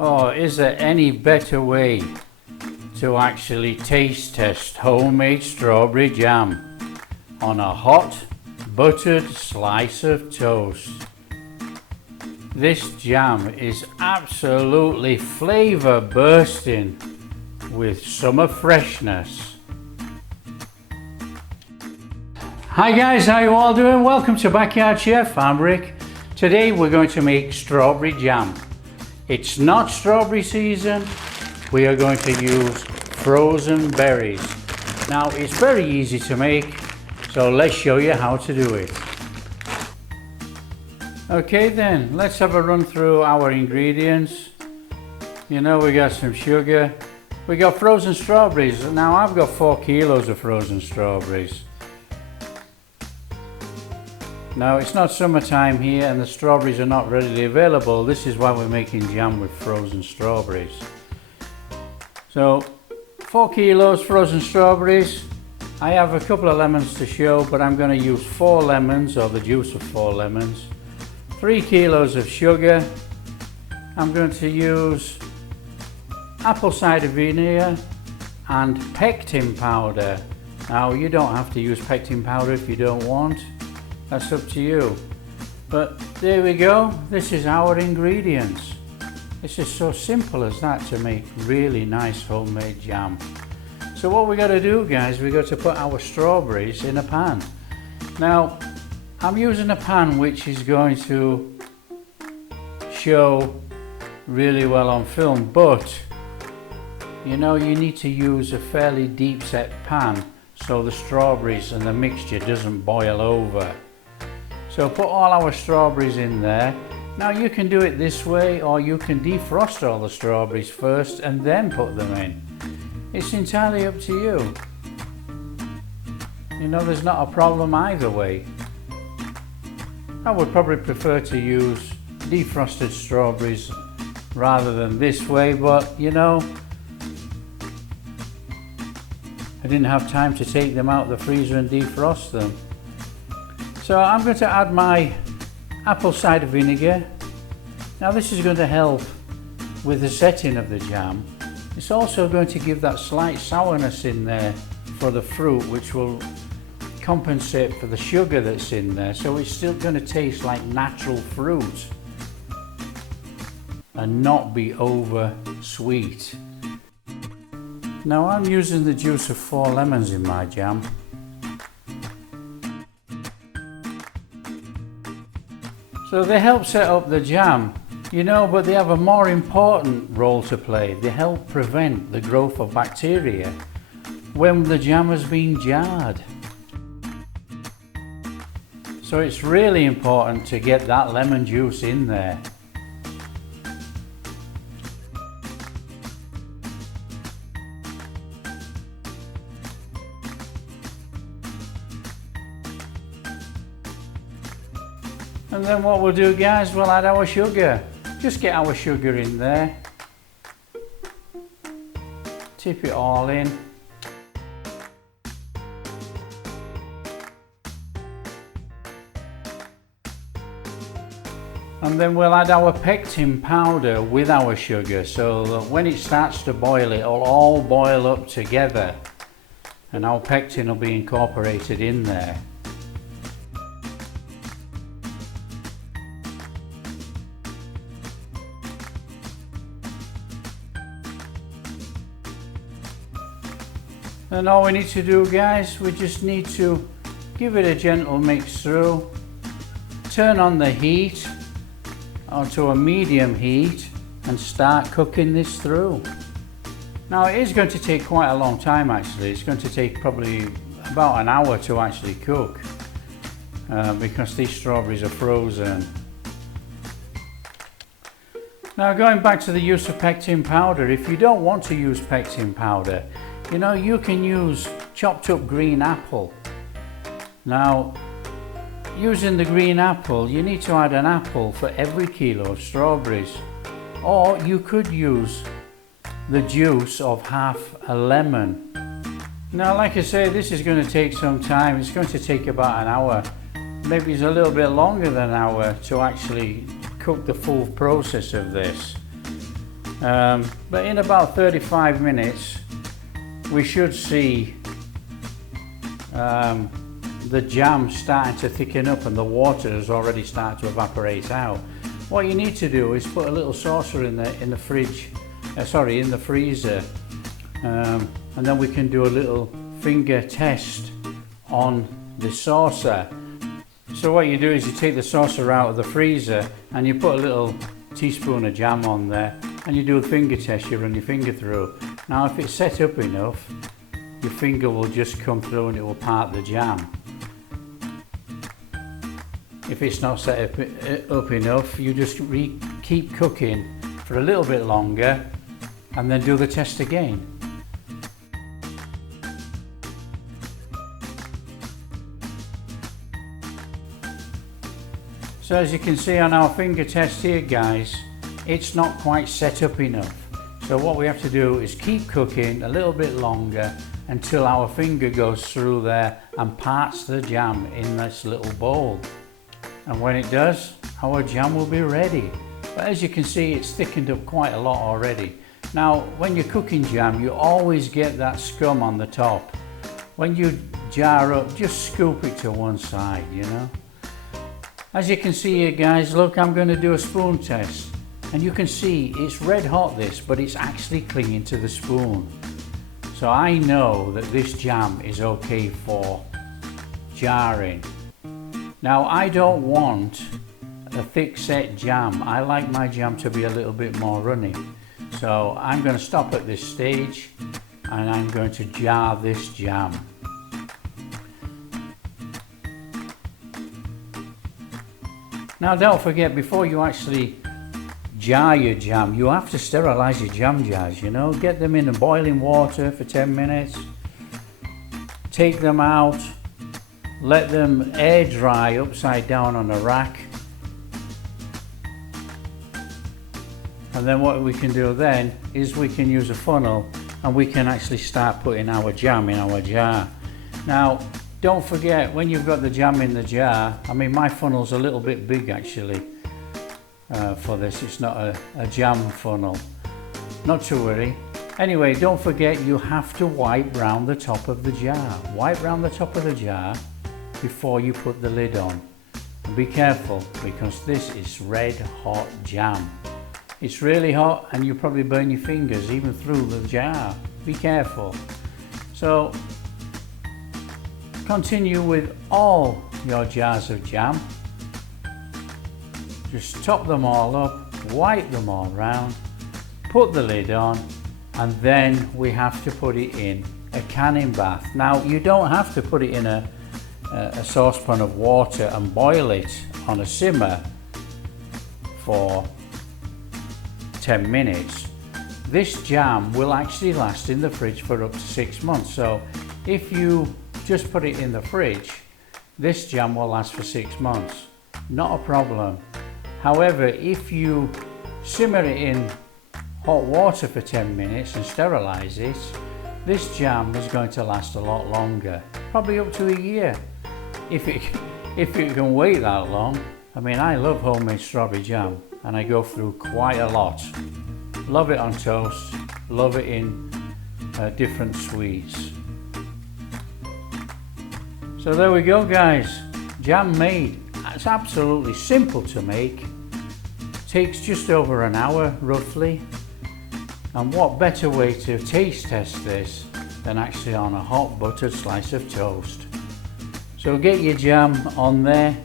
Oh, is there any better way to actually taste test homemade strawberry jam on a hot buttered slice of toast? This jam is absolutely flavor bursting with summer freshness. Hi guys, how you all doing? Welcome to Backyard Chef. I'm Rick. Today we're going to make strawberry jam. It's not strawberry season. We are going to use frozen berries. Now it's very easy to make, so let's show you how to do it. Okay then, let's have a run through our ingredients. You know, we got some sugar. We got frozen strawberries. Now I've got 4 kilos of frozen strawberries. Now it's not summertime here and the strawberries are not readily available. This is why we're making jam with frozen strawberries. So 4 kilos frozen strawberries. I have a couple of lemons to show, but I'm going to use 4 lemons, or the juice of 4 lemons. 3 kilos of sugar. I'm going to use apple cider vinegar and pectin powder. Now you don't have to use pectin powder if you don't want. That's up to you. But there we go. This is our ingredients. This is so simple as that to make really nice homemade jam. So what we got to do, guys, we got to put our strawberries in a pan. Now I'm using a pan which is going to show really well on film, but you know, you need to use a fairly deep set pan so the strawberries and the mixture doesn't boil over. So put all our strawberries in there. Now you can do it this way, or you can defrost all the strawberries first and then put them in. It's entirely up to you. You know, there's not a problem either way. I would probably prefer to use defrosted strawberries rather than this way, but you know, I didn't have time to take them out of the freezer and defrost them. So I'm going to add my apple cider vinegar. Now this is going to help with the setting of the jam. It's also going to give that slight sourness in there for the fruit, which will compensate for the sugar that's in there. So it's still going to taste like natural fruit and not be over sweet. Now I'm using the juice of 4 lemons in my jam. So they help set up the jam, you know, but they have a more important role to play. They help prevent the growth of bacteria when the jam has been jarred. So it's really important to get that lemon juice in there. And then what we'll do, guys, we'll add our sugar. Just get our sugar in there. Tip it all in. And then we'll add our pectin powder with our sugar, so that when it starts to boil, it'll all boil up together and our pectin will be incorporated in there. And all we need to do, guys, we just need to give it a gentle mix through, turn on the heat onto a medium heat and start cooking this through. Now it is going to take quite a long time actually. It's going to take probably about an hour to actually cook because these strawberries are frozen. Now going back to the use of pectin powder, if you don't want to use pectin powder, you know, you can use chopped up green apple. Now, using the green apple, you need to add an apple for every kilo of strawberries. Or you could use the juice of half a lemon. Now, like I say, this is going to take some time. It's going to take about an hour. Maybe it's a little bit longer than an hour to actually cook the full process of this. But in about 35 minutes we should see the jam starting to thicken up and the water has already started to evaporate out. What you need to do is put a little saucer in the fridge, in the freezer, and then we can do a little finger test on the saucer. So what you do is you take the saucer out of the freezer and you put a little teaspoon of jam on there and you do a finger test. You run your finger through. Now if it's set up enough, your finger will just come through and it will part the jam. If it's not set up enough, you just keep cooking for a little bit longer and then do the test again. So as you can see on our finger test here, guys, it's not quite set up enough. So what we have to do is keep cooking a little bit longer until our finger goes through there and parts the jam in this little bowl. And when it does, our jam will be ready. But as you can see, it's thickened up quite a lot already. Now, when you're cooking jam, you always get that scum on the top. When you jar up, just scoop it to one side, you know. As you can see here, guys, look, I'm going to do a spoon test. And you can see it's red hot, this, but it's actually clinging to the spoon. So I know that this jam is okay for jarring. Now I don't want a thick set jam. I like my jam to be a little bit more runny. So I'm going to stop at this stage and I'm going to jar this jam. Now don't forget, before you actually jar your jam, you have to sterilize your jam jars, you know. Get them in the boiling water for 10 minutes. Take them out. Let them air dry upside down on a rack. And then what we can do then is we can use a funnel and we can actually start putting our jam in our jar. Now don't forget, when you've got the jam in the jar, I mean my funnel's a little bit big actually for this. It's not a jam funnel. Not to worry. Anyway, don't forget you have to wipe round the top of the jar. Wipe round the top of the jar before you put the lid on. And be careful because this is red hot jam. It's really hot and you probably burn your fingers even through the jar. Be careful. So continue with all your jars of jam. Just top them all up, wipe them all round, put the lid on, and then we have to put it in a canning bath. Now you don't have to put it in a saucepan of water and boil it on a simmer for 10 minutes. This jam will actually last in the fridge for up to 6 months. So if you just put it in the fridge, this jam will last for 6 months. Not a problem. However, if you simmer it in hot water for 10 minutes and sterilize it, this jam is going to last a lot longer, probably up to a year. If it can wait that long. I mean, I love homemade strawberry jam and I go through quite a lot. Love it on toast, love it in different sweets. So there we go, guys, jam made. It's absolutely simple to make. Takes just over an hour roughly. And what better way to taste test this than actually on a hot buttered slice of toast. So get your jam on there,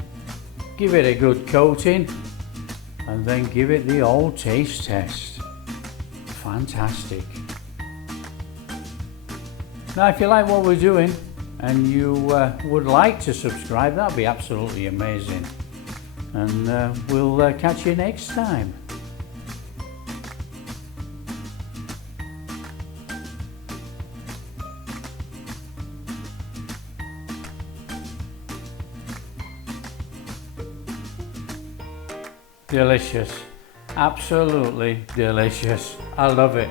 give it a good coating, and then give it the old taste test. Fantastic. Now if you like what we're doing and you would like to subscribe, that'd be absolutely amazing. And we'll catch you next time. Delicious, absolutely delicious. I love it.